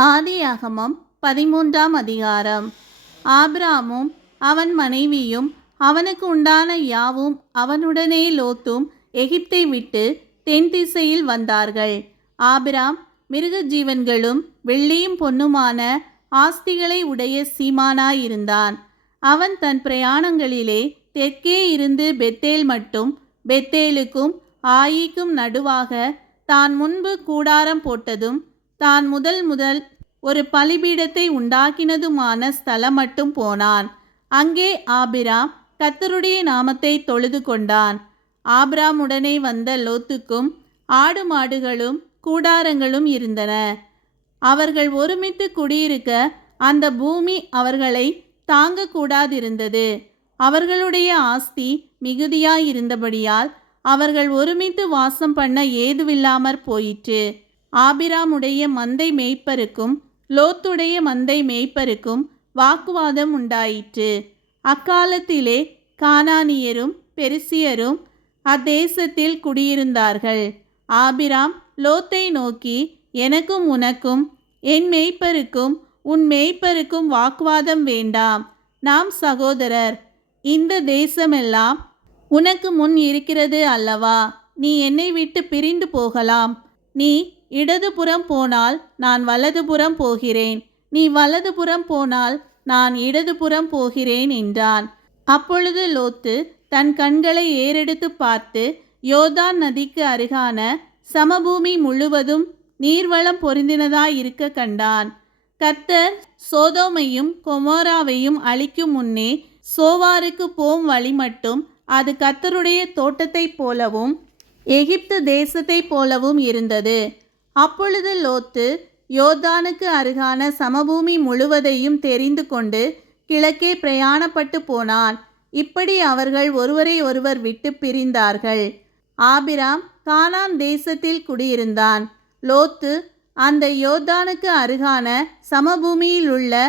ஆதியாகமம் 13ஆம் அதிகாரம். ஆபிராமும் அவன் மனைவியும் அவனுக்கு உண்டான யாவும் அவனுடனே லோத்தும் எகிப்தை விட்டு தென் திசையில் வந்தார்கள். ஆபிராம் மிருக ஜீவன்களும் வெள்ளியும் பொன்னுமான ஆஸ்திகளை உடைய சீமானாயிருந்தான். அவன் தன் பிரயாணங்களிலே தெற்கே இருந்து பெத்தேல் மட்டும், பெத்தேலுக்கும் ஆயிக்கும் நடுவாக தான் முன்பு கூடாரம் போட்டதும் தான் முதல் ஒரு பலிபீடத்தை உண்டாக்கினதுமான ஸ்தலம் மட்டும் போனான். அங்கே ஆபிராம் கர்த்தருடைய நாமத்தை தொழுது கொண்டான். ஆபிராம் உடனே வந்த லோத்துக்கும் ஆடு மாடுகளும் கூடாரங்களும் இருந்தன. அவர்கள் ஒருமித்து குடியிருக்க அந்த பூமி அவர்களை தாங்கக்கூடாதிருந்தது. அவர்களுடைய ஆஸ்தி மிகுதியாயிருந்தபடியால் அவர்கள் ஒருமித்து வாசம் பண்ண ஏதுவில்லாமற் போயிற்று. ஆபிராமுடைய மந்தை மேய்ப்பருக்கும் லோத்துடைய மந்தை மேய்ப்பருக்கும் வாக்குவாதம் உண்டாயிற்று. அக்காலத்திலே கானானியரும் பெரிசியரும் அத்தேசத்தில் குடியிருந்தார்கள். ஆபிராம் லோத்தை நோக்கி, எனக்கும் உனக்கும் என் மேய்ப்பருக்கும் உன் மேய்ப்பருக்கும் வாக்குவாதம் வேண்டாம், நாம் சகோதரர். இந்த தேசமெல்லாம் உனக்கு முன் இருக்கிறது அல்லவா? நீ என்னை விட்டு பிரிந்து போகலாம். நீ இடதுபுறம் போனால் நான் வலதுபுறம் போகிறேன், நீ வலதுபுறம் போனால் நான் இடதுபுறம் போகிறேன் என்றான். அப்பொழுது லோத்து தன் கண்களை ஏறெடுத்து பார்த்து யோர்தான் நதிக்கு அருகான சமபூமி முழுவதும் நீர்வளம் பொருந்தினதாயிருக்க கண்டான். கர்த்தர் சோதோமையும் கொமோராவையும் அழிக்கும் முன்னே சோவாருக்கு போம் வழி மட்டும் அது கர்த்தருடைய தோட்டத்தைப் போலவும் எகிப்து தேசத்தைப் போலவும் இருந்தது. அப்பொழுது லோத்து யோர்தானுக்கு அருகான சமபூமி முழுவதையும் தெரிந்து கொண்டு கிழக்கே பிரயாணப்பட்டு போனான். இப்படி அவர்கள் ஒருவரை ஒருவர் விட்டு பிரிந்தார்கள். ஆபிராம் கானான் தேசத்தில் குடியிருந்தான். லோத்து அந்த யோர்தானுக்கு அருகான சமபூமியிலுள்ள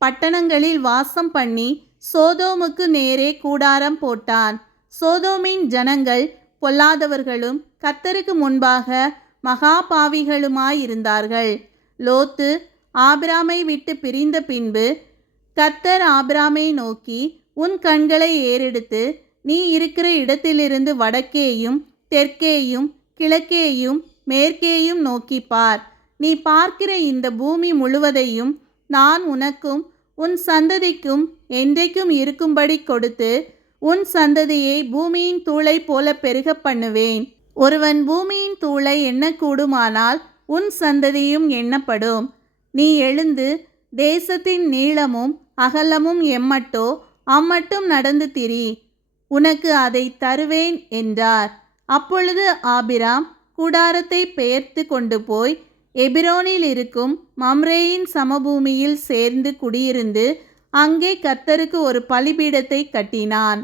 பட்டணங்களில் வாசம் பண்ணி சோதோமுக்கு நேரே கூடாரம் போட்டான். சோதோமின் ஜனங்கள் பொல்லாதவர்களும் கர்த்தருக்கு முன்பாக மகா பாவிகளுமாயிருந்தார்கள். லோத்து ஆபிராமை விட்டு பிரிந்த பின்பு கர்த்தர் ஆபிராமை நோக்கி, உன் கண்களை ஏறெடுத்து நீ இருக்கிற இடத்திலிருந்து வடக்கேயும் தெற்கேயும் கிழக்கேயும் மேற்கேயும் நோக்கி பார். நீ பார்க்கிற இந்த பூமி முழுவதையும் நான் உனக்கும் உன் சந்ததிக்கும் என்றைக்கும் இருக்கும்படி கொடுத்து உன் சந்ததியை பூமியின் தூளை போல பெருக பண்ணுவேன். ஒருவன் பூமியின் தூளை எண்ணக்கூடுமானால் உன் சந்ததியும் எண்ணப்படும். நீ எழுந்து தேசத்தின் நீளமும் அகலமும் எம்மட்டோ அம்மட்டும் நடந்து திரி, உனக்கு அதை தருவேன் என்றார். அப்பொழுது ஆபிராம் கூடாரத்தை பெயர்த்து கொண்டு போய் எபிரோனில் இருக்கும் மம்ரேயின் சமபூமியில் சேர்ந்து குடியிருந்து அங்கே கர்த்தருக்கு ஒரு பலிபீடத்தை கட்டினான்.